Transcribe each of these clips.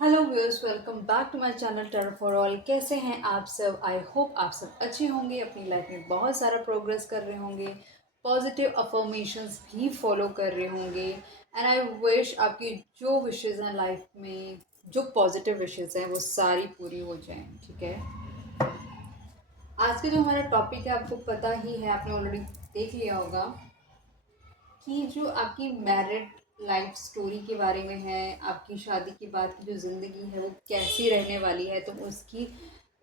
Hello viewers, welcome back to my channel tarot for all. कैसे हैं आप सब? आई होप आप सब अच्छे होंगे, अपनी लाइफ में बहुत सारा प्रोग्रेस कर रहे होंगे, पॉजिटिव अफर्मेशंस भी फॉलो कर रहे होंगे। एंड आई विश आपकी जो विशेज़ हैं लाइफ में, जो पॉजिटिव विशेज़ हैं वो सारी पूरी हो जाएं। ठीक है, आज का जो हमारा टॉपिक है आपको पता ही है, आपने ऑलरेडी देख लिया होगा कि जो आपकी मैरिड लाइफ स्टोरी के बारे में है, आपकी शादी के बाद की जो ज़िंदगी है वो कैसी रहने वाली है, तो उसकी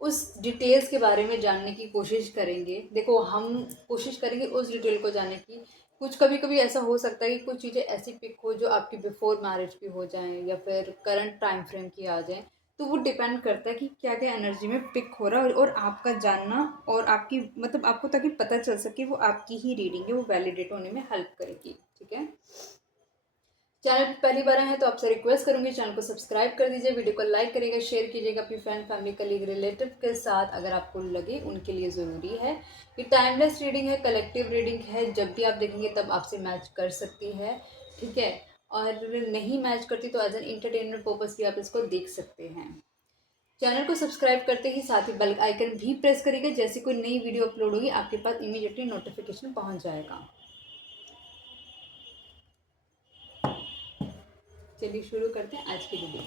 उस डिटेल्स के बारे में जानने की कोशिश करेंगे। देखो, हम कोशिश करेंगे उस डिटेल को जानने की। कुछ कभी कभी ऐसा हो सकता है कि कुछ चीज़ें ऐसी पिक हो जो आपकी बिफोर मैरिज की हो जाएं या फिर करंट टाइम फ्रेम की आ जाएं। तो वो डिपेंड करता है कि क्या क्या एनर्जी में पिक हो रहा है, और आपका जानना और आपकी मतलब आपको ताकि पता चल सके वो आपकी ही रीडिंग है, वो वैलिडेट होने में हेल्प करेगी। ठीक है, चैनल पर पहली बार आए हैं तो आपसे रिक्वेस्ट करूंगी चैनल को सब्सक्राइब कर दीजिए, वीडियो को लाइक करिएगा, शेयर कीजिएगा अपनी फ्रेंड फैमिली कलीग रिलेटिव के साथ अगर आपको लगे उनके लिए ज़रूरी है। ये टाइमलेस रीडिंग है, कलेक्टिव रीडिंग है, जब भी आप देखेंगे तब आपसे मैच कर सकती है। ठीक है, और नहीं मैच करती तो एज एन इंटरटेनमेंट पर्पज़ भी आप इसको देख सकते हैं। चैनल को सब्सक्राइब करते ही साथ ही बेल आइकन भी प्रेस करिएगा, जैसे कोई नई वीडियो अपलोड होगी आपके पास इमीडिएटली नोटिफिकेशन पहुंच जाएगा। चलिए शुरू करते हैं आज की वीडियो।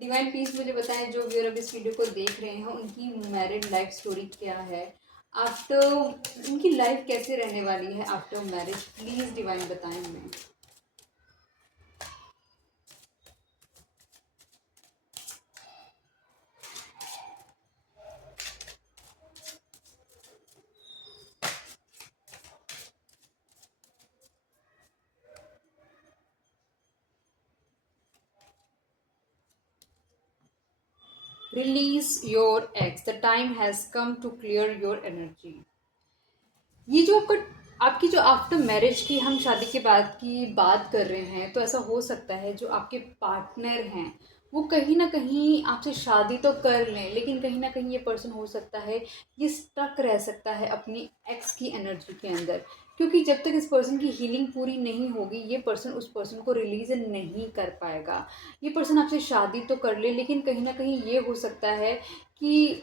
डिवाइन प्लीज मुझे बताएं, जो व्यूअर अब इस वीडियो को देख रहे हैं उनकी मैरिड लाइफ स्टोरी क्या है, आफ्टर उनकी लाइफ कैसे रहने वाली है आफ्टर मैरिज। प्लीज डिवाइन बताएं हमें। Release your ex, the time has come to clear your energy. ये जो आपकी जो आफ्टर मैरिज की, हम शादी के बाद की बात कर रहे हैं, तो ऐसा हो सकता है जो आपके पार्टनर हैं वो कहीं ना कहीं आपसे शादी तो कर लें, लेकिन कहीं ना कहीं ये पर्सन हो सकता है ये स्टक रह सकता है अपनी एक्स की एनर्जी के अंदर। क्योंकि जब तक इस पर्सन की हीलिंग पूरी नहीं होगी ये पर्सन उस पर्सन को रिलीज नहीं कर पाएगा। ये पर्सन आपसे शादी तो कर ले, लेकिन कहीं ना कहीं ये हो सकता है कि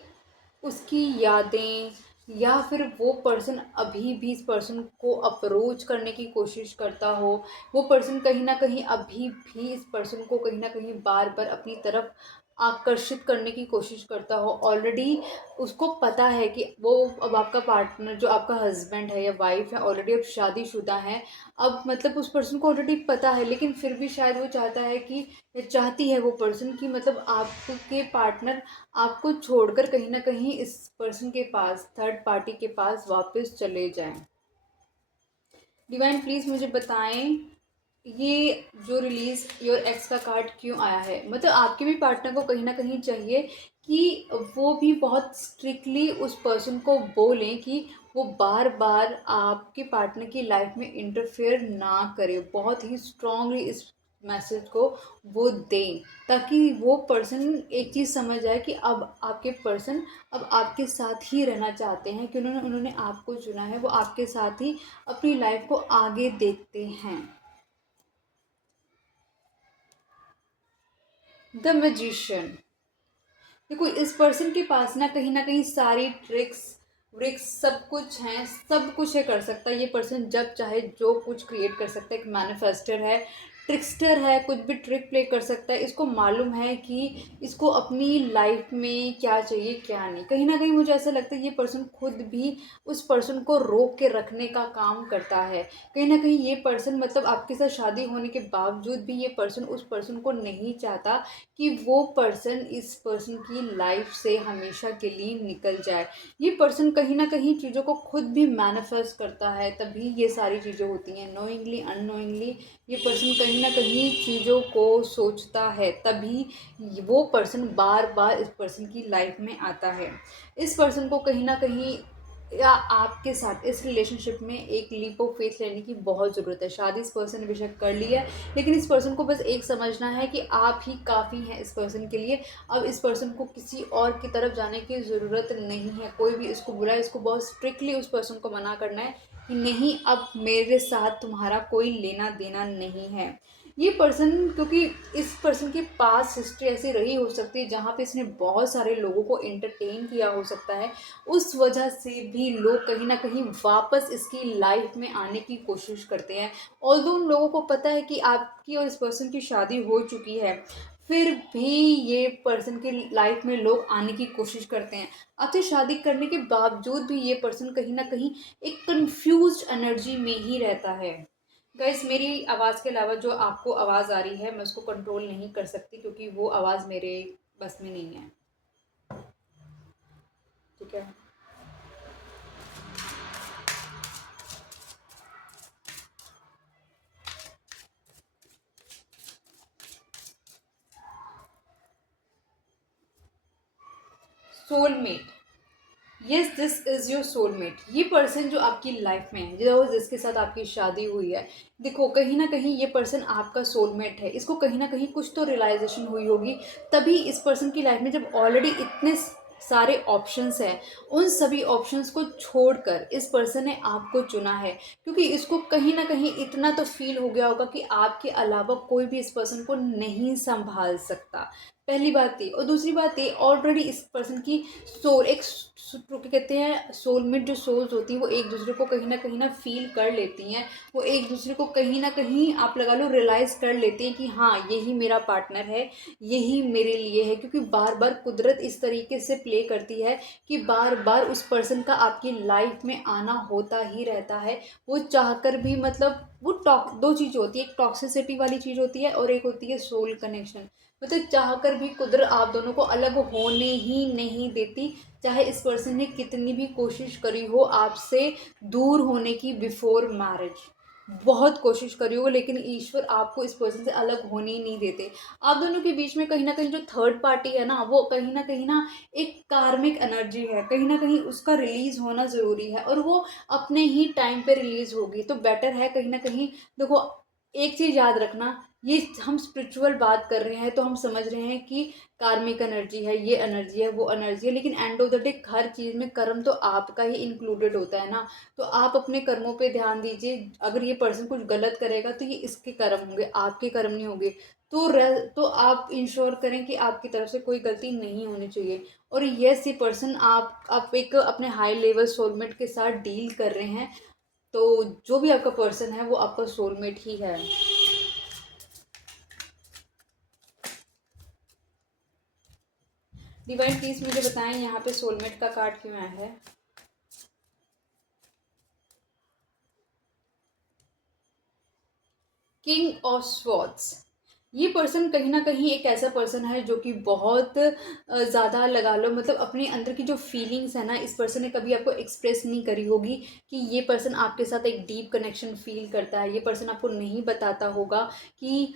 उसकी यादें या फिर वो पर्सन अभी भी इस पर्सन को अप्रोच करने की कोशिश करता हो, वो पर्सन कहीं ना कहीं अभी भी इस पर्सन को कहीं ना कहीं बार बार अपनी तरफ आकर्षित करने की कोशिश करता हो। ऑलरेडी उसको पता है कि वो अब आपका पार्टनर जो आपका हस्बैंड है या वाइफ है ऑलरेडी अब शादीशुदा है। अब मतलब उस पर्सन को ऑलरेडी पता है, लेकिन फिर भी शायद वो चाहता है कि चाहती है वो पर्सन कि मतलब आपके पार्टनर आपको छोड़कर कहीं ना कहीं इस पर्सन के पास, थर्ड पार्टी के पास वापस चले जाएं। डिवाइन प्लीज मुझे बताएं, ये जो रिलीज योर एक्स का कार्ड क्यों आया है? मतलब आपके भी पार्टनर को कहीं ना कहीं चाहिए कि वो भी बहुत स्ट्रिक्टली उस पर्सन को बोलें कि वो बार बार आपके पार्टनर की लाइफ में इंटरफेयर ना करे, बहुत ही स्ट्रांगली इस मैसेज को वो दें, ताकि वो पर्सन एक चीज़ समझ जाए कि अब आपके पर्सन अब आपके साथ ही रहना चाहते हैं, कि उन्होंने उन्होंने आपको चुना है, वो आपके साथ ही अपनी लाइफ को आगे देखते हैं। द मैजिशियन, देखो इस पर्सन के पास ना कहीं सारी ट्रिक्स व्रिक्स सब कुछ हैं, सब कुछ है कर सकता है ये पर्सन, जब चाहे जो कुछ क्रिएट कर सकता है। एक मैनिफेस्टर है, ट्रिक्स्टर है, कुछ भी ट्रिक प्ले कर सकता है। इसको मालूम है कि इसको अपनी लाइफ में क्या चाहिए क्या नहीं। कहीं ना कहीं मुझे ऐसा लगता है ये पर्सन खुद भी उस पर्सन को रोक के रखने का काम करता है। कहीं ना कहीं ये पर्सन मतलब आपके साथ शादी होने के बावजूद भी ये पर्सन उस पर्सन को नहीं चाहता कि वो पर्सन इस पर्सन की लाइफ से हमेशा के लिए निकल जाए। ये पर्सन कहीं ना कहीं चीज़ों को खुद भी मैनिफेस्ट करता है, तभी ये सारी चीज़ें होती हैं। नोइंगली अननोइंगली ये पर्सन कहीं ना कहीं चीज़ों को सोचता है, तभी वो पर्सन बार बार इस पर्सन की लाइफ में आता है। इस पर्सन को कहीं ना कहीं या आपके साथ इस रिलेशनशिप में एक लीप ऑफ फेथ लेने की बहुत ज़रूरत है। शादी इस पर्सन ने बेशक कर ली है, लेकिन इस पर्सन को बस एक समझना है कि आप ही काफ़ी हैं इस पर्सन के लिए। अब इस पर्सन को किसी और की तरफ जाने की ज़रूरत नहीं है। कोई भी इसको बुलाए, इसको बहुत स्ट्रिक्टली उस पर्सन को मना करना है कि नहीं, अब मेरे साथ तुम्हारा कोई लेना देना नहीं है। ये पर्सन, क्योंकि इस पर्सन की पास्ट हिस्ट्री ऐसी रही हो सकती है जहाँ पे इसने बहुत सारे लोगों को एंटरटेन किया हो सकता है, उस वजह से भी लोग कहीं ना कहीं वापस इसकी लाइफ में आने की कोशिश करते हैं। ऑल्दो उन लोगों को पता है कि आपकी और इस पर्सन की शादी हो चुकी है, फिर भी ये पर्सन की लाइफ में लोग आने की कोशिश करते हैं। आपसे शादी करने के बावजूद भी ये पर्सन कहीं ना कहीं एक कंफ्यूज्ड एनर्जी में ही रहता है। गाइस, मेरी आवाज़ के अलावा जो आपको आवाज़ आ रही है मैं उसको कंट्रोल नहीं कर सकती, क्योंकि वो आवाज़ मेरे बस में नहीं है। ठीक है। Soulmate, yes, this is your soulmate. ये पर्सन जो आपकी लाइफ में है, जो जिसके साथ आपकी शादी हुई है, देखो कहीं ना कहीं ये पर्सन आपका सोलमेट है। इसको कहीं ना कहीं कुछ तो रियलाइजेशन हुई होगी, तभी इस पर्सन की लाइफ में जब ऑलरेडी इतने सारे ऑप्शंस हैं, उन सभी ऑप्शंस को छोड़कर इस पर्सन ने आपको चुना है, क्योंकि इसको कहीं ना कहीं इतना तो फील हो गया होगा कि आपके अलावा कोई भी इस पर्सन को नहीं संभाल सकता। पहली बात ये, और दूसरी बात ये, ऑलरेडी इस पर्सन की सोल एक क्या कहते हैं, सोलमेट जो सोल्स होती हैं वो एक दूसरे को कहीं ना फील कर लेती हैं। वो एक दूसरे को कहीं ना कहीं आप लगा लो रियलाइज़ कर लेते हैं कि हाँ, यही मेरा पार्टनर है, यही मेरे लिए है। क्योंकि बार बार कुदरत इस तरीके से प्ले करती है कि बार बार उस पर्सन का आपकी लाइफ में आना होता ही रहता है। वो चाहकर भी, मतलब वो टॉक दो चीज़ होती है, एक टॉक्सिसिटी वाली चीज़ होती है और एक होती है सोल कनेक्शन। मतलब चाहकर भी कुदरत आप दोनों को अलग होने ही नहीं देती, चाहे इस पर्सन ने कितनी भी कोशिश करी हो आपसे दूर होने की बिफोर मैरिज। बहुत कोशिश करी हो, लेकिन ईश्वर आपको इस पर्सन से अलग होने ही नहीं देते। आप दोनों के बीच में कहीं ना कहीं जो थर्ड पार्टी है ना, वो कहीं ना एक कार्मिक एनर्जी है, कहीं ना कहीं उसका रिलीज होना ज़रूरी है, और वो अपने ही टाइम पे रिलीज होगी तो बेटर है कहीं ना कहीं। देखो, एक चीज़ याद रखना, ये हम स्पिरिचुअल बात कर रहे हैं तो हम समझ रहे हैं कि कार्मिक एनर्जी है, ये एनर्जी है, वो एनर्जी है, लेकिन एंड ऑफ द डे हर चीज़ में कर्म तो आपका ही इंक्लूडेड होता है ना। तो आप अपने कर्मों पे ध्यान दीजिए। अगर ये पर्सन कुछ गलत करेगा तो ये इसके कर्म होंगे, आपके कर्म नहीं होंगे। तो आप इंश्योर करें कि आपकी तरफ से कोई गलती नहीं होनी चाहिए। और यस, ये पर्सन आप एक अपने हाई लेवल सोलमेट के साथ डील कर रहे हैं, तो जो भी आपका पर्सन है वो आपका सोलमेट ही है। डिवाइन प्लीज मुझे बताएं यहाँ पे सोलमेट का कार्ड क्यों आया है। किंग ऑफ स्वॉर्ड्स, ये पर्सन कहीं ना कहीं एक ऐसा पर्सन है जो कि बहुत ज़्यादा लगा लो, मतलब अपने अंदर की जो फीलिंग्स है ना, इस पर्सन ने कभी आपको एक्सप्रेस नहीं करी होगी कि ये पर्सन आपके साथ एक डीप कनेक्शन फील करता है। ये पर्सन आपको नहीं बताता होगा कि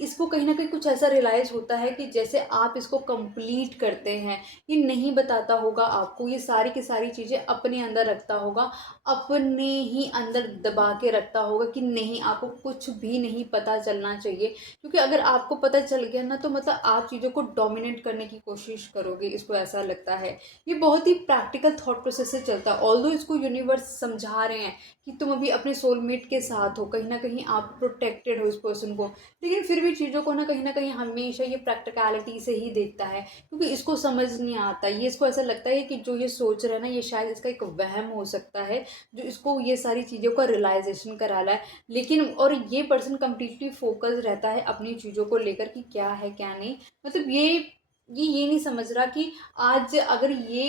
इसको कहीं ना कहीं कुछ ऐसा रियलाइज़ होता है कि जैसे आप इसको कंप्लीट करते हैं। ये नहीं बताता होगा आपको, ये सारी की सारी चीज़ें अपने अंदर रखता होगा, अपने ही अंदर दबा के रखता होगा कि नहीं, आपको कुछ भी नहीं पता चलना चाहिए। क्योंकि अगर आपको पता चल गया ना, तो मतलब आप चीज़ों को डोमिनेट करने की कोशिश करोगे, इसको ऐसा लगता है। ये बहुत ही प्रैक्टिकल थॉट प्रोसेस से चलता है। ऑल्दो इसको यूनिवर्स समझा रहे हैं कि तुम अभी अपने सोलमेट के साथ हो, कहीं ना कहीं आप प्रोटेक्टेड हो इस पर्सन को, लेकिन फिर भी चीज़ों को ना कहीं हमेशा ये प्रैक्टिकलिटी से ही देखता है, क्योंकि इसको समझ नहीं आता। ये इसको ऐसा लगता है कि जो ये सोच रहा है ना, ये शायद इसका एक वहम हो सकता है जो इसको ये सारी चीज़ों का रियलाइजेशन करा रहा है। लेकिन और ये पर्सन कम्प्लीटली फोकस रहता है अपनी चीज़ों को लेकर कि क्या है क्या नहीं। मतलब ये नहीं समझ रहा कि आज अगर ये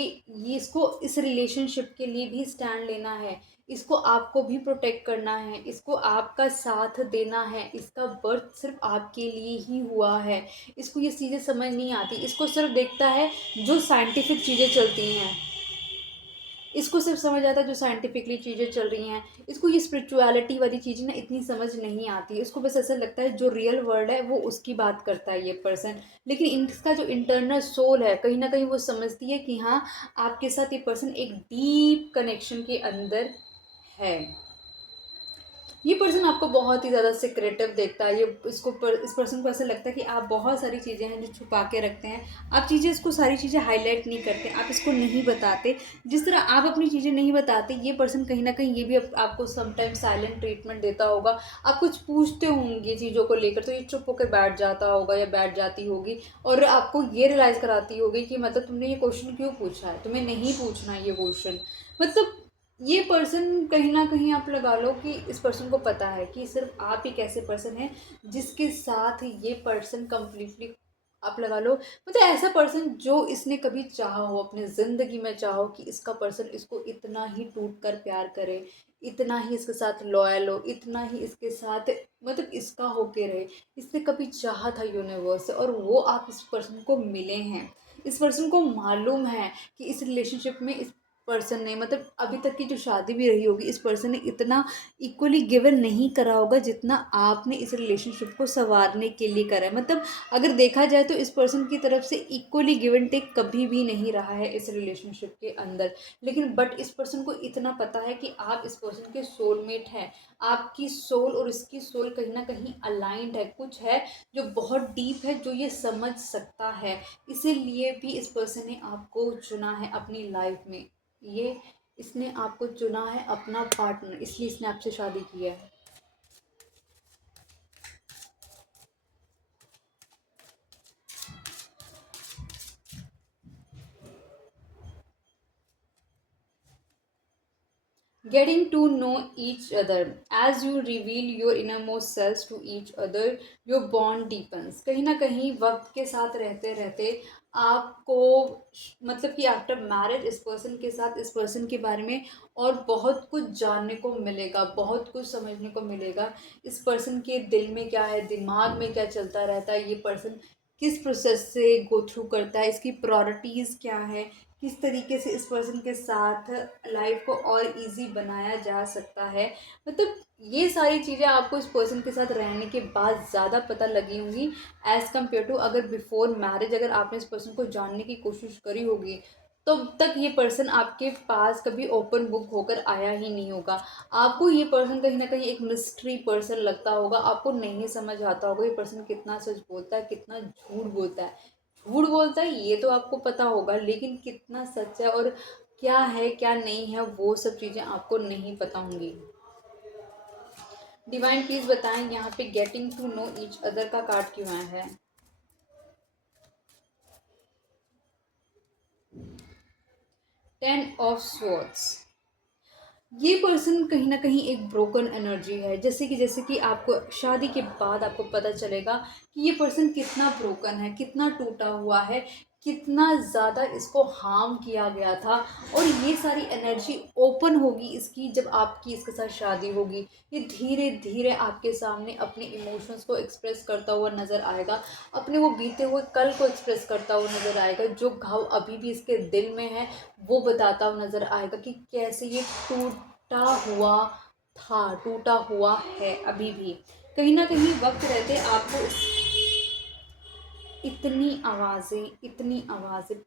इसको इस रिलेशनशिप के लिए भी स्टैंड लेना है, इसको आपको भी प्रोटेक्ट करना है, इसको आपका साथ देना है, इसका बर्थ सिर्फ आपके लिए ही हुआ है। इसको ये चीज़ें समझ नहीं आती, इसको सिर्फ देखता है जो साइंटिफिक चीज़ें चलती हैं, इसको सिर्फ समझ आता है जो साइंटिफिकली चीज़ें चल रही हैं। इसको ये स्पिरिचुअलिटी वाली चीज़ें ना इतनी समझ नहीं आती। इसको बस ऐसा लगता है जो रियल वर्ल्ड है वो उसकी बात करता है ये पर्सन। लेकिन इसका जो इंटरनल सोल है, कहीं ना कहीं वो समझती है कि हाँ, आपके साथ ये पर्सन एक डीप कनेक्शन के अंदर है। ये पर्सन आपको बहुत ही ज़्यादा सिक्रेटिव देखता है। ये इस पर्सन को ऐसा लगता है कि आप बहुत सारी चीज़ें हैं जो छुपा के रखते हैं। आप चीज़ें इसको सारी चीज़ें हाईलाइट नहीं करते, आप इसको नहीं बताते। जिस तरह आप अपनी चीज़ें नहीं बताते, ये पर्सन कहीं न कहीं ये भी आपको समटाइम साइलेंट ट्रीटमेंट देता होगा। आप कुछ पूछते होंगे चीज़ों को लेकर, तो ये चुप होकर बैठ जाता होगा या बैठ जाती होगी, और आपको ये रियलाइज़ कराती होगी कि मतलब तुमने ये क्वेश्चन क्यों पूछा है? तुम्हें नहीं पूछना ये क्वेश्चन। मतलब ये पर्सन कहीं न कहीं आप लगा लो कि इस पर्सन को पता है कि सिर्फ़ आप एक ऐसे पर्सन हैं जिसके साथ ये पर्सन कंप्लीटली, आप लगा लो मतलब ऐसा पर्सन जो इसने कभी चाहा हो अपनी ज़िंदगी में, चाहा हो कि इसका पर्सन इसको इतना ही टूट कर प्यार करे, इतना ही इसके साथ लॉयल हो, इतना ही इसके साथ मतलब इसका होके रहे। इसने कभी चाहा था यूनिवर्स से, और वो आप इस पर्सन को मिले हैं। इस पर्सन को मालूम है कि इस रिलेशनशिप में इस पर्सन ने मतलब अभी तक की जो शादी भी रही होगी, इस पर्सन ने इतना इक्वली गिवन नहीं करा होगा जितना आपने इस रिलेशनशिप को सँवारने के लिए करा है। मतलब अगर देखा जाए तो इस पर्सन की तरफ से इक्वली गिव एंड टेक कभी भी नहीं रहा है इस रिलेशनशिप के अंदर। लेकिन बट इस पर्सन को इतना पता है कि आप इस पर्सन के सोलमेट हैं। आपकी सोल और इसकी सोल कहीं न कहीं अलाइन्ड है। कुछ है जो बहुत डीप है, जो ये समझ सकता है। इसीलिए भी इस पर्सन ने आपको चुना है अपनी लाइफ़ में। ये इसने आपको चुना है अपना पार्टनर, इसलिए इसने आपसे शादी की है। Getting to know each other. As you reveal your innermost selves to each other, your bond deepens. कहीं ना कहीं वक्त के साथ रहते रहते आपको मतलब कि आफ्टर मैरिज इस पर्सन के साथ इस पर्सन के बारे में और बहुत कुछ जानने को मिलेगा, बहुत कुछ समझने को मिलेगा। इस पर्सन के दिल में क्या है, दिमाग में क्या चलता रहता है, ये पर्सन किस प्रोसेस से गो थ्रू करता है, इसकी प्रायोरिटीज़ क्या है, किस तरीके से इस पर्सन के साथ लाइफ को और इजी बनाया जा सकता है। मतलब ये सारी चीज़ें आपको इस पर्सन के साथ रहने के बाद ज़्यादा पता लगी होंगी एज़ कम्पेयर टू अगर बिफोर मैरिज अगर आपने इस पर्सन को जानने की कोशिश करी होगी, तब तक ये पर्सन आपके पास कभी ओपन बुक होकर आया ही नहीं होगा। आपको ये पर्सन कहीं न कहीं एक मिस्ट्री पर्सन लगता होगा, आपको नहीं समझ आता होगा ये पर्सन कितना सच बोलता है, कितना झूठ बोलता है। झूठ बोलता है ये तो आपको पता होगा, लेकिन कितना सच है और क्या है क्या नहीं है वो सब चीज़ें आपको नहीं पता होंगी। डिवाइन प्लीज बताएं यहाँ पे getting to know each other का कार्ड क्यों आया है। 10 ऑफ स्वॉर्ड्स। ये पर्सन कहीं न कहीं एक ब्रोकन एनर्जी है। जैसे कि आपको शादी के बाद आपको पता चलेगा कि ये पर्सन कितना ब्रोकन है, कितना टूटा हुआ है, कितना ज़्यादा इसको हार्म किया गया था, और ये सारी एनर्जी ओपन होगी इसकी जब आपकी इसके साथ शादी होगी। ये धीरे-धीरे आपके सामने अपने इमोशंस को एक्सप्रेस करता हुआ नज़र आएगा, अपने वो बीते हुए कल को एक्सप्रेस करता हुआ नज़र आएगा। जो घाव अभी भी इसके दिल में है, वो बताता हुआ नज़र आएगा कि कैसे ये टूटा हुआ था, टूटा हुआ है अभी भी। कहीं न कहीं वक़्त रहते आपको इतनी आवाज़ें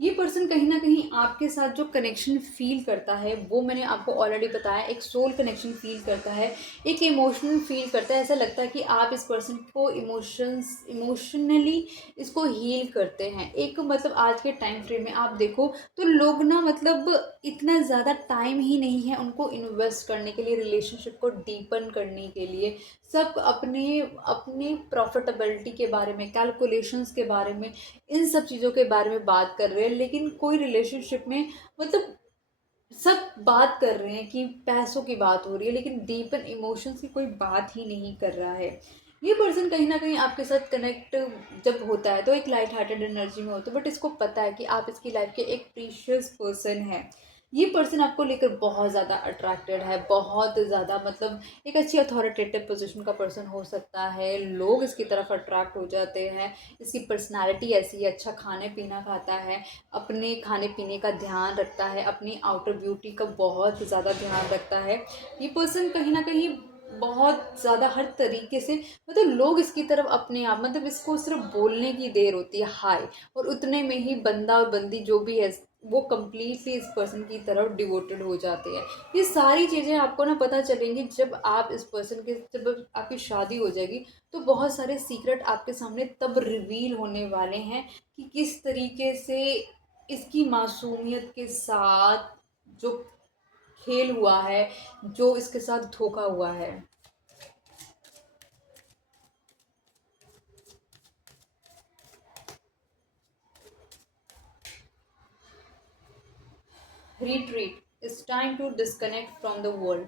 ये पर्सन कहीं न कहीं आपके साथ जो कनेक्शन फ़ील करता है, वो मैंने आपको ऑलरेडी बताया, एक सोल कनेक्शन फ़ील करता है, एक इमोशनल फ़ील करता है। ऐसा लगता है कि आप इस पर्सन को इमोशनली इसको हील करते हैं। एक मतलब आज के टाइम फ्रेम में आप देखो तो लोग ना मतलब इतना ज़्यादा टाइम ही नहीं है उनको इन्वेस्ट करने के लिए, रिलेशनशिप को डीपन करने के लिए। सब अपने अपनी प्रॉफ़िटेबिलिटी के बारे में, कैलकुलेशंस के बारे में, इन सब चीज़ों के बारे में बात कर रहे हैं, लेकिन कोई रिलेशनशिप में मतलब सब बात कर रहे हैं कि पैसों की बात हो रही है, लेकिन डीपन इमोशंस की कोई बात ही नहीं कर रहा है। ये पर्सन कहीं न कहीं आपके साथ कनेक्ट जब होता है तो एक लाइट हार्टेड एनर्जी में होता है, बट इसको पता है कि आप इसकी लाइफ के एक प्रीशियस पर्सन हैं। ये पर्सन आपको लेकर बहुत ज़्यादा अट्रैक्टेड है, बहुत ज़्यादा मतलब एक अच्छी अथॉरिटेटिव पोजीशन का पर्सन हो सकता है। लोग इसकी तरफ अट्रैक्ट हो जाते हैं। इसकी पर्सनैलिटी ऐसी है, अच्छा खाने-पीना खाता है, अपने खाने-पीने का ध्यान रखता है, अपनी आउटर ब्यूटी का बहुत ज़्यादा ध्यान रखता है। ये पर्सन कहीं न कहीं बहुत ज़्यादा हर तरीके से, मतलब लोग इसकी तरफ अपने आप, मतलब इसको सिर्फ बोलने की देर होती है हाय, और उतने में ही बंदा और बंदी जो भी है वो कम्प्लीटली इस पर्सन की तरफ डिवोटेड हो जाते हैं। ये सारी चीज़ें आपको ना पता चलेंगी जब आप इस पर्सन के, जब आपकी शादी हो जाएगी, तो बहुत सारे सीक्रेट आपके सामने तब रिवील होने वाले हैं कि किस तरीके से इसकी मासूमियत के साथ जो खेल हुआ है, जो इसके साथ धोखा हुआ है। Retreat, it's time to disconnect from the world.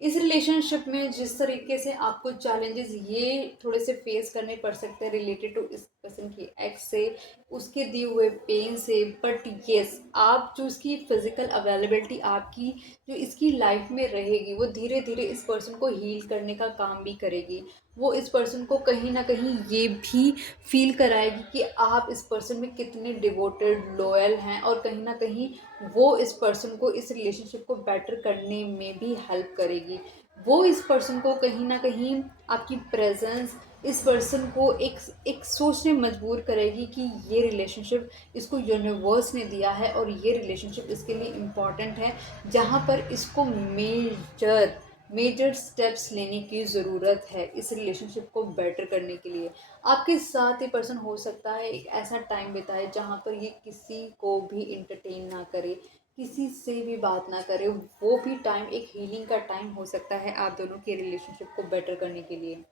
इस रिलेशनशिप में जिस तरीके से आपको चैलेंजेस ये थोड़े से फेस करने पड़ सकते हैं रिलेटेड टू इस पर्सन की एक्स से, उसके दिए हुए पेन से, बट येस आप जो इसकी फिजिकल अवेलेबिलिटी आपकी जो इसकी लाइफ में रहेगी, वो धीरे धीरे इस पर्सन को हील करने का काम भी करेगी। वो इस पर्सन को कहीं ना कहीं ये भी फील कराएगी कि आप इस पर्सन में कितने डिवोटेड लॉयल हैं, और कहीं ना कहीं वो इस पर्सन को इस रिलेशनशिप को बेटर करने में भी हेल्प करेगी। वो इस पर्सन को कहीं ना कहीं आपकी प्रेजेंस इस पर्सन को एक एक सोचने मजबूर करेगी कि ये रिलेशनशिप इसको यूनिवर्स ने दिया है और ये रिलेशनशिप इसके लिए इम्पॉर्टेंट है, जहाँ पर इसको मेजर मेजर स्टेप्स लेने की ज़रूरत है इस रिलेशनशिप को बेटर करने के लिए। आपके साथ ये पर्सन हो सकता है एक ऐसा टाइम बिताए जहाँ पर ये किसी को भी इंटरटेन ना करे, किसी से भी बात ना करे, वो भी टाइम एक हीलिंग का टाइम हो सकता है आप दोनों के रिलेशनशिप को बेटर करने के लिए।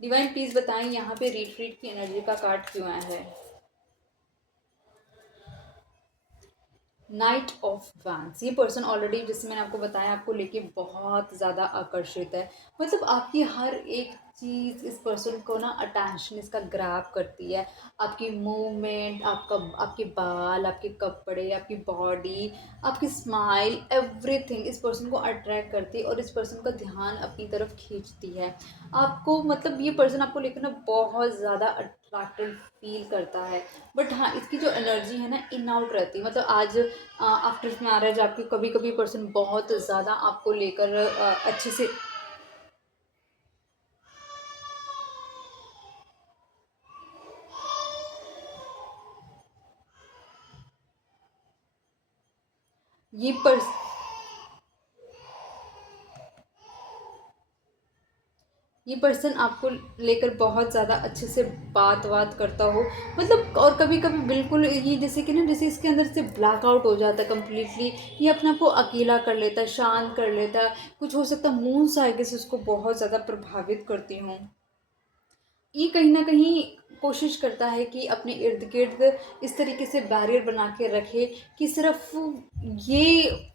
डिवाइन प्लीज बताएं यहाँ पे रिट्रीट की एनर्जी का कार्ड क्यों आया है। नाइट ऑफ वैंस, ये पर्सन ऑलरेडी, जैसे मैंने आपको बताया, आपको लेके बहुत ज़्यादा आकर्षित है। मतलब आपकी हर एक चीज़ इस पर्सन को ना अटेंशन इसका ग्रैब करती है। आपकी मूवमेंट, आपका, आपके बाल, आपके कपड़े, आपकी बॉडी, आपकी स्माइल, एवरीथिंग इस पर्सन को अट्रैक्ट करती है और इस पर्सन का ध्यान अपनी तरफ खींचती है। आपको, मतलब ये पर्सन आपको लेकर ना बहुत ज़्यादा अट्रैक्टेड फील करता है। बट हाँ, इसकी जो एनर्जी है ना इन आउट रहती है। मतलब आज आफ्टर मैरिज आपके कभी कभी पर्सन बहुत ज़्यादा आपको लेकर अच्छे से, ये पर्स ये पर्सन आपको लेकर बहुत ज़्यादा अच्छे से बात बात करता हो, मतलब, और कभी कभी बिल्कुल ये जैसे कि ना, जैसे इसके अंदर से ब्लैकआउट हो जाता है कम्प्लीटली, ये अपने आप को अकेला कर लेता है, शांत कर लेता है। कुछ हो सकता है मून साइकिल से उसको बहुत ज़्यादा प्रभावित करती हूँ। ये कहीं न कहीं कोशिश करता है कि अपने इर्द-गिर्द इस तरीके से बैरियर बना के रखे कि सिर्फ़ ये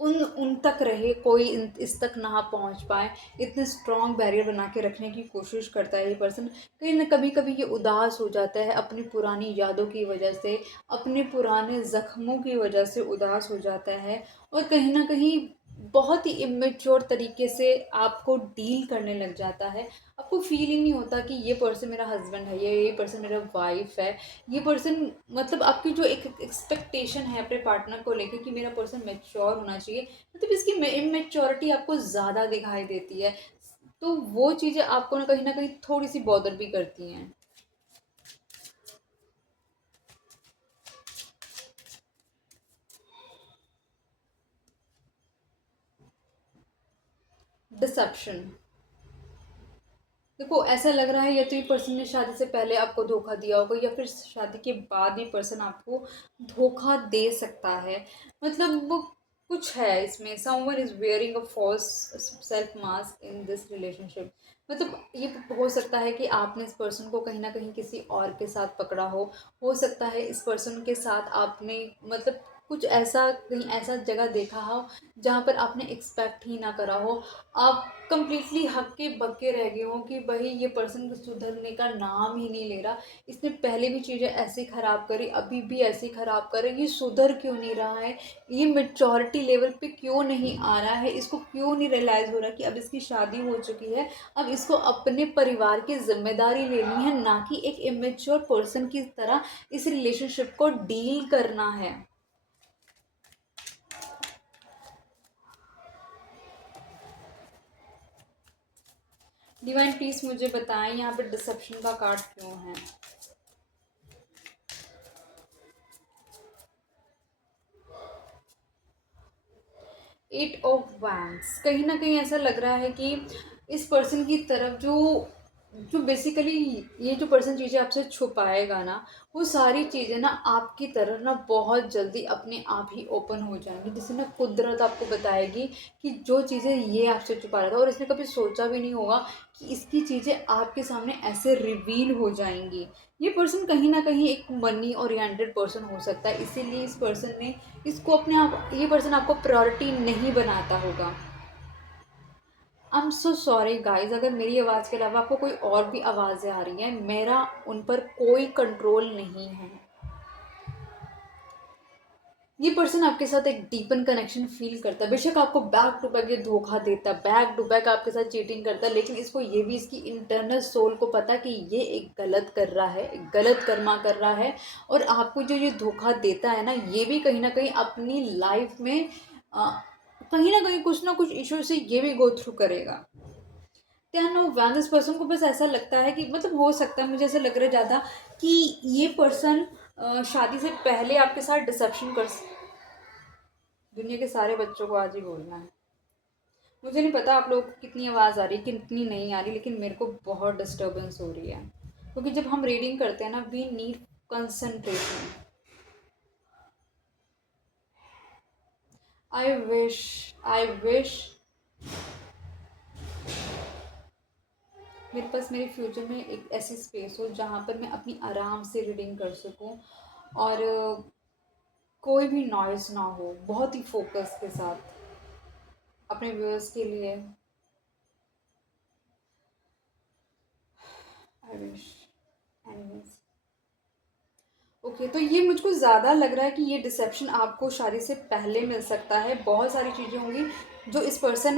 उन उन तक रहे, कोई इन इस तक ना पहुँच पाए। इतने स्ट्रॉन्ग बैरियर बना के रखने की कोशिश करता है ये पर्सन। कहीं न कभी-कभी ये उदास हो जाता है अपनी पुरानी यादों की वजह से, अपने पुराने ज़ख्मों की वजह से उदास हो जाता है, और कहीं न कहीं बहुत ही इमैच्योर तरीके से आपको डील करने लग जाता है। आपको फ़ील ही नहीं होता कि ये पर्सन मेरा हस्बैंड है, ये पर्सन मेरा वाइफ़ है। ये पर्सन, मतलब आपकी जो एक एक्सपेक्टेशन है अपने पार्टनर को लेके कि मेरा पर्सन मैच्योर होना चाहिए, मतलब इसकी इमेच्योरिटी आपको ज़्यादा दिखाई देती है। तो वो चीज़ें आपको ना कहीं थोड़ी सी बॉदर भी करती हैं। डिसेप्शन, देखो ऐसा लग रहा है या तो ये पर्सन ने शादी से पहले आपको धोखा दिया होगा, या फिर शादी के बाद ये पर्सन आपको धोखा दे सकता है। मतलब वो कुछ है इसमें, someone is wearing a false self mask in this relationship. मतलब ये हो सकता है कि आपने इस पर्सन को कहीं ना कहीं किसी और के साथ पकड़ा हो सकता है इस पर्सन के साथ आपने, मतलब कुछ ऐसा, कहीं ऐसा जगह देखा हो जहाँ पर आपने एक्सपेक्ट ही ना करा हो। आप कंप्लीटली हक्के बक्के रह गए हो कि भाई ये पर्सन सुधरने का नाम ही नहीं ले रहा। इसने पहले भी चीज़ें ऐसे ख़राब करी, अभी भी ऐसे ख़राब करे, ये सुधर क्यों नहीं रहा है, ये मेच्योरिटी लेवल पे क्यों नहीं आ रहा है, इसको क्यों नहीं रियलाइज़ हो रहा कि अब इसकी शादी हो चुकी है, अब इसको अपने परिवार की जिम्मेदारी लेनी है, ना कि एक इमेच्योर पर्सन की तरह इस रिलेशनशिप को डील करना है। डिवाइन प्लीज मुझे बताएं यहाँ पे डिसेप्शन का कार्ड क्यों है। एट ऑफ वैंड्स, कहीं ना कहीं ऐसा लग रहा है कि इस पर्सन की तरफ जो जो बेसिकली ये जो पर्सन चीज़ें आपसे छुपाएगा ना, वो सारी चीज़ें ना आपकी तरफ ना बहुत जल्दी अपने आप ही ओपन हो जाएंगी। जैसे ना कुदरत आपको बताएगी कि जो चीज़ें ये आपसे छुपा रहा था और इसने कभी सोचा भी नहीं होगा कि इसकी चीज़ें आपके सामने ऐसे रिवील हो जाएंगी। ये पर्सन कहीं ना कहीं एक मनी ओरिएंटेड पर्सन हो सकता है, इसीलिए इस पर्सन ने इसको अपने आप, ये पर्सन आपको प्रायोरिटी नहीं बनाता होगा। I am so sorry guys, अगर मेरी आवाज़ के अलावा आपको कोई और भी आवाज़ें आ रही हैं, मेरा उन पर कोई कंट्रोल नहीं है। ये पर्सन आपके साथ एक डीपन कनेक्शन फील करता है, बेशक आपको बैक टू बैक ये धोखा देता है, बैक टू बैक आपके साथ चीटिंग करता है, लेकिन इसको ये भी इसकी इंटरनल सोल को पता कि ये एक गलत कर रहा है, एक गलत कर्मा कर रहा है। और आपको जो ये धोखा देता है ना, ये भी कहीं ना कहीं अपनी लाइफ में कहीं ना कुछ इशू से ये भी गो थ्रू करेगा। क्या नो वैन पर्सन को बस ऐसा लगता है कि मतलब हो सकता है, मुझे ऐसा लग रहा है ज़्यादा कि ये पर्सन शादी से पहले आपके साथ डिसेप्शन कर। दुनिया के सारे बच्चों को आज ही बोलना है। मुझे नहीं पता आप लोग को कितनी आवाज़ आ रही है, कितनी नहीं आ रही, लेकिन मेरे को बहुत डिस्टर्बेंस हो रही है, क्योंकि जब हम रीडिंग करते हैं ना, we need concentration. I wish मेरे पास मेरे फ्यूचर में एक ऐसी स्पेस हो जहाँ पर मैं अपनी आराम से रीडिंग कर सकूँ और कोई भी नॉइज़ ना हो, बहुत ही फोकस के साथ अपने व्यूअर्स के लिए। I wish. एनीवेज, ओके, तो ये मुझको ज़्यादा लग रहा है कि ये डिसेप्शन आपको शादी से पहले मिल सकता है। बहुत सारी चीज़ें होंगी जो इस पर्सन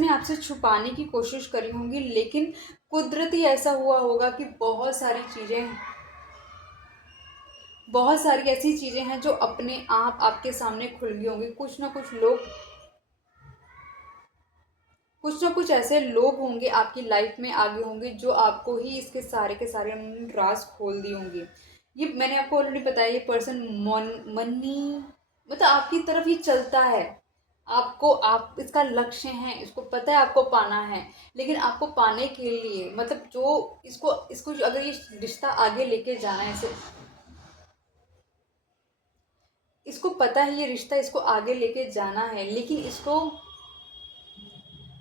ने आपसे छुपाने की कोशिश करी होंगी, लेकिन कुदरती ऐसा हुआ होगा कि बहुत सारी ऐसी चीज़ें हैं जो अपने आप आपके सामने खुल गई होंगी। कुछ ना कुछ ऐसे लोग होंगे आपकी लाइफ में आगे होंगे जो आपको ही इसके सारे के सारे राज खोल दिए होंगे। ये मैंने आपको ऑलरेडी बताया, ये पर्सन मनी मतलब आपकी तरफ ही चलता है। आपको, आप इसका लक्ष्य है, इसको पता है आपको पाना है, लेकिन आपको पाने के लिए मतलब जो इसको इसको अगर ये रिश्ता आगे लेके जाना है, इसे इसको पता है ये रिश्ता इसको आगे लेके जाना है, लेकिन इसको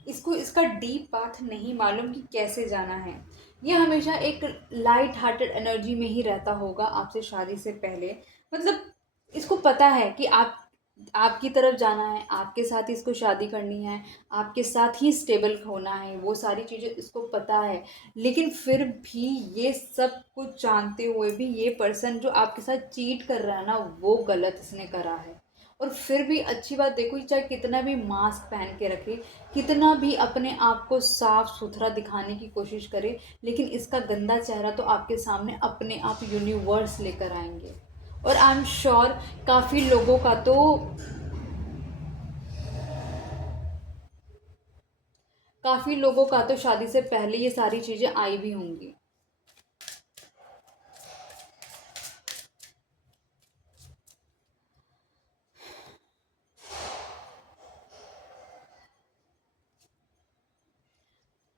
इसको इसका डीप पाथ नहीं मालूम कि कैसे जाना है। ये हमेशा एक लाइट हार्टेड एनर्जी में ही रहता होगा आपसे शादी से पहले। मतलब इसको पता है कि आप आपकी तरफ जाना है, आपके साथ ही इसको शादी करनी है, आपके साथ ही स्टेबल होना है, वो सारी चीज़ें इसको पता है। लेकिन फिर भी ये सब कुछ जानते हुए भी ये पर्सन जो आपके साथ चीट कर रहा है ना, वो गलत इसने करा है। और फिर भी अच्छी बात देखो, चाहे कितना भी मास्क पहन के रखे, कितना भी अपने आप को साफ सुथरा दिखाने की कोशिश करे, लेकिन इसका गंदा चेहरा तो आपके सामने अपने आप यूनिवर्स लेकर आएंगे। और आई एम श्योर काफ़ी लोगों का तो शादी से पहले ये सारी चीज़ें आई भी होंगी।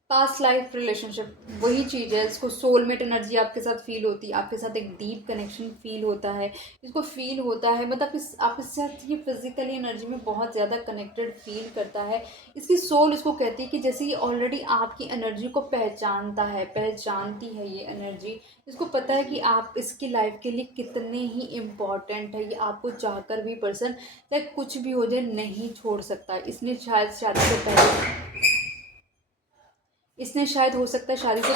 पास्ट लाइफ रिलेशनशिप वही चीज़ है, इसको सोलमेट एनर्जी आपके साथ फील होती है, आपके साथ एक डीप कनेक्शन फील होता है, इसको फील होता है, मतलब आप इसके साथ ये फिजिकली एनर्जी में बहुत ज़्यादा कनेक्टेड फील करता है। इसकी सोल इसको कहती है कि जैसे ये ऑलरेडी आपकी एनर्जी को पहचानती है ये एनर्जी। इसको पता है कि आप इसकी लाइफ के लिए कितने ही इम्पॉर्टेंट है, ये आपको चाहकर भी पर्सन लाइक कुछ भी हो जाए नहीं छोड़ सकता। इसने शायद हो सकता है शादी से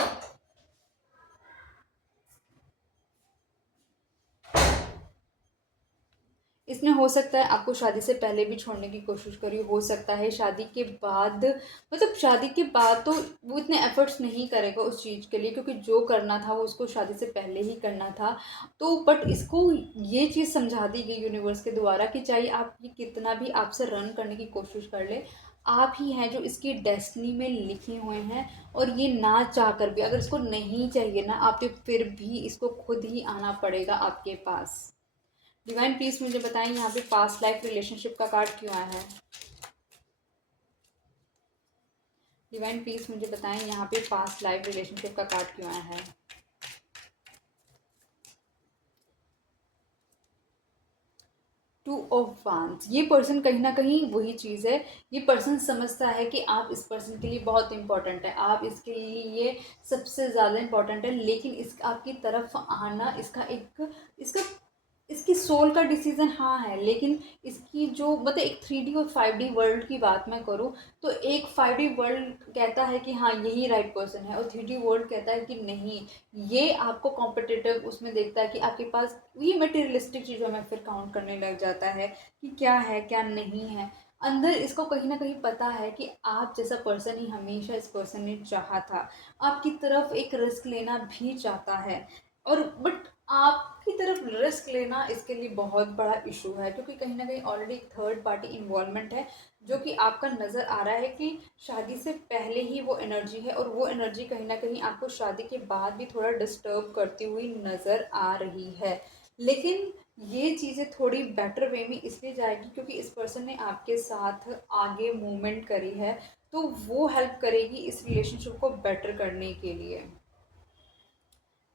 इसने हो सकता है आपको शादी से पहले भी छोड़ने की कोशिश करी, हो सकता है शादी के बाद, मतलब शादी के बाद तो वो इतने एफर्ट्स नहीं करेगा उस चीज़ के लिए, क्योंकि जो करना था वो उसको शादी से पहले ही करना था। तो बट इसको ये चीज़ समझा दी गई यूनिवर्स के द्वारा कि चाहे आप ये कितना भी आपसे रन करने की कोशिश कर ले, आप ही हैं जो इसकी डेस्टिनी में लिखे हुए हैं, और ये ना चाह कर भी, अगर इसको नहीं चाहिए ना आपके, फिर भी इसको खुद ही आना पड़ेगा आपके पास। डिवाइन प्लीज मुझे बताएं यहाँ पे पास्ट लाइफ रिलेशनशिप का कार्ड क्यों आया है। डिवाइन प्लीज मुझे बताएं यहाँ पे पास्ट लाइफ रिलेशनशिप का कार्ड क्यों आया है। टू ऑफ वांस, ये पर्सन कहीं ना कहीं वही चीज़ है, ये पर्सन समझता है कि आप इस पर्सन के लिए बहुत इंपॉर्टेंट है, आप इसके लिए सबसे ज़्यादा इंपॉर्टेंट है, लेकिन इस आपकी तरफ आना इसका एक, इसका इसकी सोल का डिसीजन हाँ है, लेकिन इसकी जो मतलब एक 3D और 5D वर्ल्ड की बात मैं करूँ, तो एक 5D वर्ल्ड कहता है कि हाँ यही राइट पर्सन है, और 3D वर्ल्ड कहता है कि नहीं, ये आपको कॉम्पिटिटिव उसमें देखता है कि आपके पास ये मटेरियलिस्टिक चीज़ों में फिर काउंट करने लग जाता है कि क्या है क्या नहीं है। अंदर इसको कहीं ना कहीं पता है कि आप जैसा पर्सन ही हमेशा इस पर्सन ने चाहा था, आपकी तरफ एक रिस्क लेना भी चाहता है, और बट आपकी तरफ रिस्क लेना इसके लिए बहुत बड़ा इशू है, क्योंकि कहीं ना कहीं ऑलरेडी थर्ड पार्टी इन्वॉल्वमेंट है, जो कि आपका नज़र आ रहा है कि शादी से पहले ही वो एनर्जी है, और वो एनर्जी कहीं ना कहीं आपको शादी के बाद भी थोड़ा डिस्टर्ब करती हुई नज़र आ रही है। लेकिन ये चीज़ें थोड़ी बेटर वे में इसलिए जाएगी क्योंकि इस पर्सन ने आपके साथ आगे मूवमेंट करी है, तो वो हेल्प करेगी इस रिलेशनशिप को बेटर करने के लिए।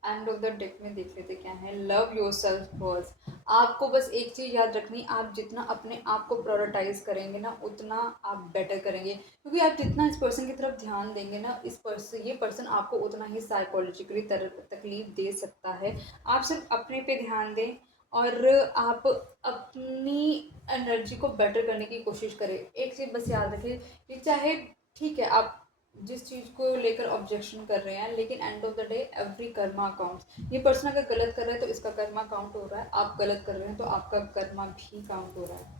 एंड ऑफ द डेक में देख लेते क्या है। लव योर सेल्फ फर्स्ट, आपको बस एक चीज़ याद रखनी, आप जितना अपने आप को प्रायोरिटाइज करेंगे ना उतना आप बेटर करेंगे, क्योंकि आप जितना इस पर्सन की तरफ ध्यान देंगे ना, इस पर्सन ये पर्सन आपको उतना ही साइकोलॉजिकली तकलीफ दे सकता है। आप सिर्फ अपने पे ध्यान दें, और आप अपनी एनर्जी को बेटर करने की कोशिश करें। एक चीज़ बस याद रखें कि चाहे ठीक है आप जिस चीज़ को लेकर ऑब्जेक्शन कर रहे हैं, लेकिन end of the day every Karma counts. ये पर्सन अगर गलत कर रहा है तो इसका कर्मा काउंट हो रहा है, आप गलत कर रहे हैं तो आपका कर्मा भी काउंट हो रहा है।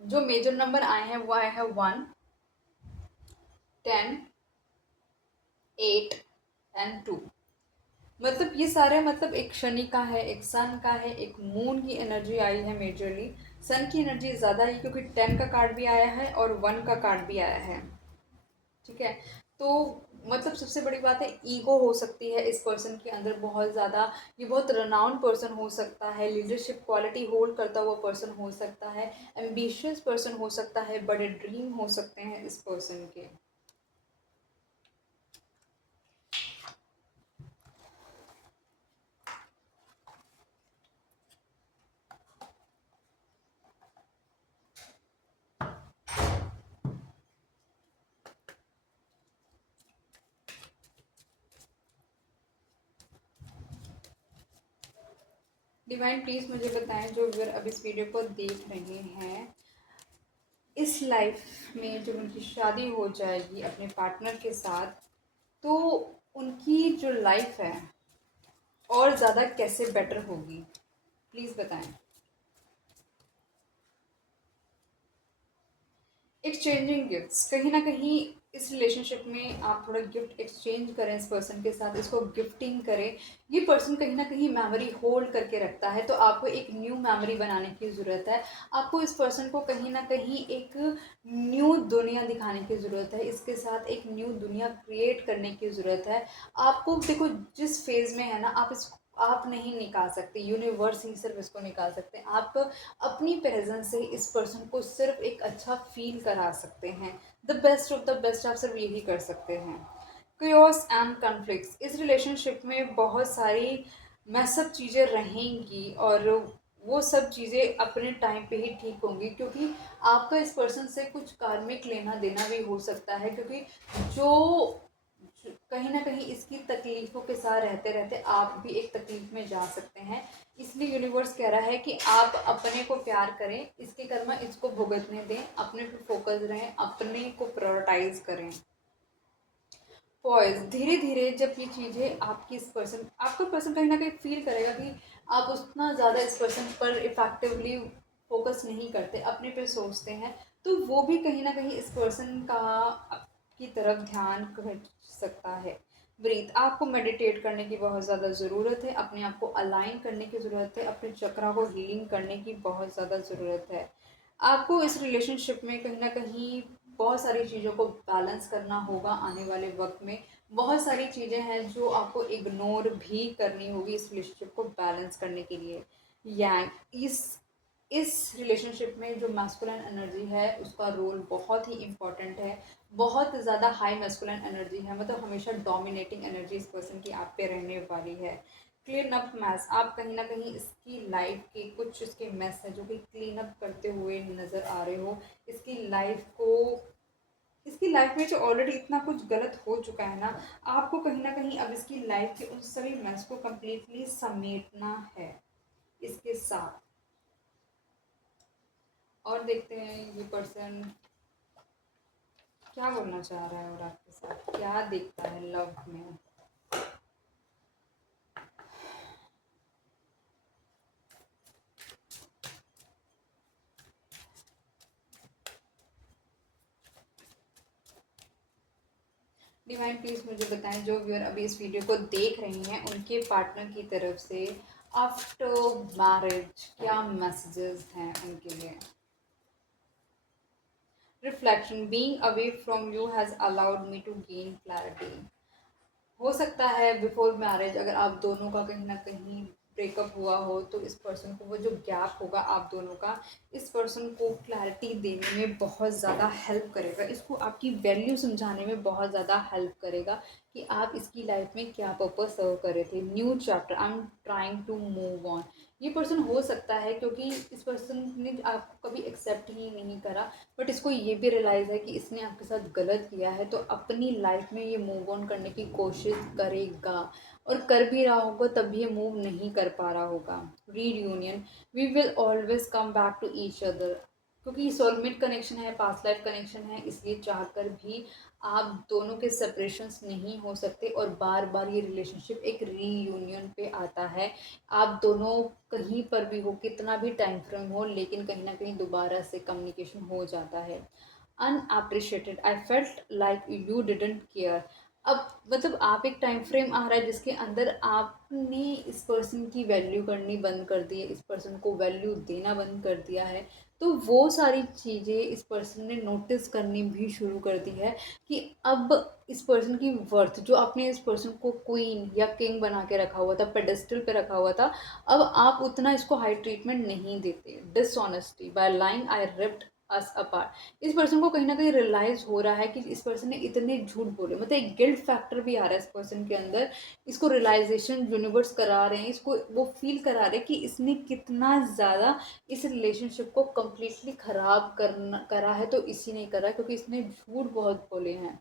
जो मेजर नंबर आए हैं वो आए हैं 1, 10, 8 एंड 2। मतलब ये सारे मतलब एक शनि का है, एक सन का है, एक मून की एनर्जी आई है मेजरली। सन की एनर्जी ज़्यादा आई क्योंकि 10 का कार्ड भी आया है और 1 का कार्ड भी आया है। ठीक है, तो मतलब सबसे बड़ी बात है ईगो हो सकती है इस पर्सन के अंदर बहुत ज़्यादा। ये बहुत रनाउंड पर्सन हो सकता है, लीडरशिप क्वालिटी होल्ड करता हुआ पर्सन हो सकता है, एम्बिशियस पर्सन हो सकता है, बड़े ड्रीम हो सकते हैं इस पर्सन के। डिवाइन प्लीज़ मुझे बताएं, जो व्यूअर अब इस वीडियो को देख रहे हैं, इस लाइफ में जब उनकी शादी हो जाएगी अपने पार्टनर के साथ, तो उनकी जो लाइफ है और ज़्यादा कैसे बेटर होगी, प्लीज़ बताएं। एक्सचेंजिंग गिफ्ट्स, कहीं ना कहीं इस रिलेशनशिप में आप थोड़ा गिफ्ट एक्सचेंज करें इस पर्सन के साथ, इसको गिफ्टिंग करें। ये पर्सन कहीं ना कहीं मेमोरी होल्ड करके रखता है, तो आपको एक न्यू मेमोरी बनाने की ज़रूरत है। आपको इस पर्सन को कहीं ना कहीं एक न्यू दुनिया दिखाने की ज़रूरत है, इसके साथ एक न्यू दुनिया क्रिएट करने की ज़रूरत है। आपको देखो जिस फेज़ में है ना, आप नहीं निकाल सकते, यूनिवर्स ही सिर्फ इसको निकाल सकते हैं। आप अपनी प्रेजेंस से इस पर्सन को सिर्फ एक अच्छा फील करा सकते हैं। The best of the best आप सिर्फ यही कर सकते हैं। क्योस एंड कन्फ्लिक्ट्स, इस रिलेशनशिप में बहुत सारी मैसअप चीज़ें रहेंगी, और वो सब चीज़ें अपने टाइम पे ही ठीक होंगी, क्योंकि आपका इस पर्सन से कुछ कार्मिक लेना देना भी हो सकता है, क्योंकि जो कहीं ना कहीं इसकी तकलीफ़ों के साथ रहते रहते आप भी एक तकलीफ़ में जा सकते हैं। इसलिए यूनिवर्स कह रहा है कि आप अपने को प्यार करें, इसके कर्म इसको भुगतने दें, अपने पे फोकस रहें, अपने को प्रायोरिटाइज करें। पॉइज, धीरे धीरे जब ये चीज़ें आपकी इस पर्सन, आपका पर्सन कहीं ना कहीं फील करेगा कि आप उतना ज़्यादा इस पर्सन पर इफेक्टिवली फोकस नहीं करते, अपने पे सोचते हैं, तो वो भी कहीं ना कहीं इस पर्सन का की तरफ ध्यान खींच सकता है। ब्रीथ, आपको मेडिटेट करने की बहुत ज़्यादा ज़रूरत है, अपने आप को अलाइन करने की ज़रूरत है, अपने चक्रा को हीलिंग करने की बहुत ज़्यादा ज़रूरत है। आपको इस रिलेशनशिप में कहीं न कहीं बहुत सारी चीज़ों को बैलेंस करना होगा आने वाले वक़्त में। बहुत सारी चीज़ें हैं जो आपको इग्नोर भी करनी होगी इस रिलेशनशिप को बैलेंस करने के लिए। यांग, इस रिलेशनशिप में जो मैस्कुलिन एनर्जी है उसका रोल बहुत ही इम्पोर्टेंट है। बहुत ज़्यादा हाई मैस्कुलिन एनर्जी है, मतलब हमेशा डोमिनेटिंग एनर्जी इस पर्सन की आप पे रहने वाली है। क्लीन अप मैस, आप कहीं ना कहीं इसकी लाइफ के कुछ इसके मैस है जो कि क्लीन अप करते हुए नज़र आ रहे हो। इसकी लाइफ को, इसकी लाइफ में जो ऑलरेडी इतना कुछ गलत हो चुका है ना, आपको कहीं ना कहीं अब इसकी लाइफ के उन सभी मैस को कम्प्लीटली समेटना है इसके साथ। और देखते हैं ये पर्सन क्या बोलना चाह रहा है और आपके साथ क्या देखता है लव में। डिवाइन प्लीज मुझे बताएं, जो व्यूअर अभी इस वीडियो को देख रही हैं उनके पार्टनर की तरफ से आफ्टर मैरिज क्या मैसेजेस हैं उनके लिए। Reflection, being away from you has allowed me to gain clarity. हो सकता है बिफोर मैरिज अगर आप दोनों का कहीं ना कहीं ब्रेकअप हुआ हो तो इस पर्सन को वो जो गैप होगा आप दोनों का, इस पर्सन को क्लैरिटी देने में बहुत ज़्यादा हेल्प करेगा, इसको आपकी वैल्यू समझाने में बहुत ज़्यादा हेल्प करेगा कि आप इसकी लाइफ में क्या पर्पस सर्व कर रहे थे। New chapter, I am trying to move on. ये पर्सन हो सकता है क्योंकि इस पर्सन ने आपको कभी एक्सेप्ट ही नहीं करा, बट इसको ये भी रियलाइज़ है कि इसने आपके साथ गलत किया है, तो अपनी लाइफ में ये मूव ऑन करने की कोशिश करेगा और कर भी रहा होगा तब भी ये मूव नहीं कर पा रहा होगा। Reunion, we will always come back to each other, क्योंकि सोलमेट कनेक्शन है, पास्ट लाइफ कनेक्शन है, इसलिए चाहकर भी आप दोनों के सेपरेशंस नहीं हो सकते और बार बार ये रिलेशनशिप एक रीयूनियन पे आता है। आप दोनों कहीं पर भी हो, कितना भी टाइम फ्रेम हो, लेकिन कहीं ना कहीं दोबारा से कम्युनिकेशन हो जाता है। Unappreciated, I felt like you didn't care. अब मतलब आप एक टाइम फ्रेम आ रहा है जिसके अंदर आपने इस पर्सन की वैल्यू करनी बंद कर दी है, इस पर्सन को वैल्यू देना बंद कर दिया है, तो वो सारी चीज़ें इस पर्सन ने नोटिस करनी भी शुरू कर दी है कि अब इस पर्सन की वर्थ, जो आपने इस पर्सन को क्वीन या किंग बना के रखा हुआ था, पेडेस्टल पे रखा हुआ था, अब आप उतना इसको हाई ट्रीटमेंट नहीं देते। डिसऑनेस्टी, बाय लाइंग आई रिप्ड अस अपार्ट। इस पर्सन को कहीं ना कहीं रियलाइज हो रहा है कि इस पर्सन ने इतने झूठ बोले, मतलब एक गिल्ट फैक्टर भी आ रहा है इस पर्सन के अंदर। इसको रियलाइजेशन यूनिवर्स करा रहे हैं, इसको वो फील करा रहे हैं कि इसने कितना ज़्यादा इस रिलेशनशिप को कम्प्लीटली ख़राब करा है, तो इसी ने करा क्योंकि इसने झूठ बहुत बोले हैं।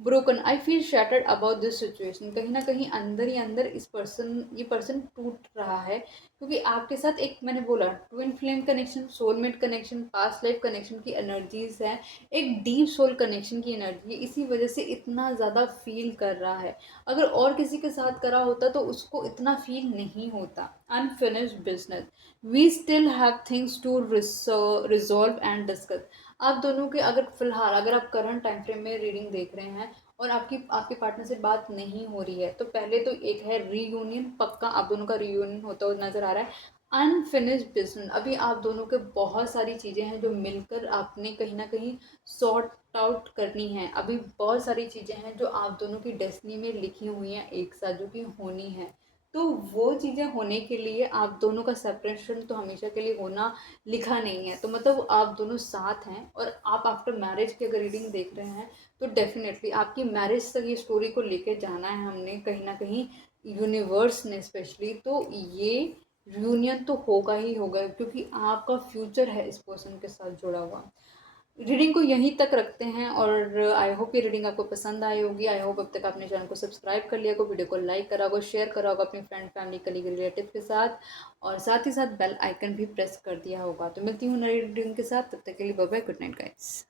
Broken, I feel shattered about this situation, कहीं ना कहीं अंदर ही अंदर ये पर्सन टूट रहा है क्योंकि आपके साथ एक, मैंने बोला, twin flame connection, soulmate connection, past life connection की एनर्जीज है, एक डीप सोल कनेक्शन की एनर्जी है, इसी वजह से इतना ज़्यादा फील कर रहा है। अगर और किसी के साथ करा होता तो उसको इतना फील नहीं होता। Unfinished business, we still have things to resolve and discuss. आप दोनों के अगर फिलहाल, अगर आप करंट टाइम फ्रेम में रीडिंग देख रहे हैं और आपके पार्टनर से बात नहीं हो रही है, तो पहले तो एक है रीयूनियन, पक्का आप दोनों का रीयूनियन होता हुआ नजर आ रहा है। अनफिनिश्ड बिजनेस, अभी आप दोनों के बहुत सारी चीज़ें हैं जो मिलकर आपने कहीं ना कहीं सॉर्ट आउट करनी है। अभी बहुत सारी चीज़ें हैं जो आप दोनों की डेस्टिनी में लिखी हुई हैं एक साथ, जो कि होनी है। तो वो चीज़ें होने के लिए आप दोनों का सेपरेशन तो हमेशा के लिए होना लिखा नहीं है, तो मतलब आप दोनों साथ हैं। और आप आफ्टर मैरिज की अगर रीडिंग देख रहे हैं तो डेफिनेटली आपकी मैरिज तक ये स्टोरी को लेके जाना है हमने कहीं ना कहीं, यूनिवर्स ने स्पेशली। तो ये यूनियन तो होगा ही होगा क्योंकि आपका फ्यूचर है इस पर्सन के साथ जुड़ा हुआ। रीडिंग को यहीं तक रखते हैं और आई होप ये रीडिंग आपको पसंद आई होगी। आई होप अब तक आपने चैनल को सब्सक्राइब कर लिया होगा, वीडियो को लाइक करा होगा, शेयर करा होगा अपनी फ्रेंड, फैमिली, कलीग, रिलेटिव के साथ, और साथ ही साथ बेल आइकन भी प्रेस कर दिया होगा। तो मिलती हूँ नई रीडिंग के साथ, तब तक के लिए bye bye, good night guys.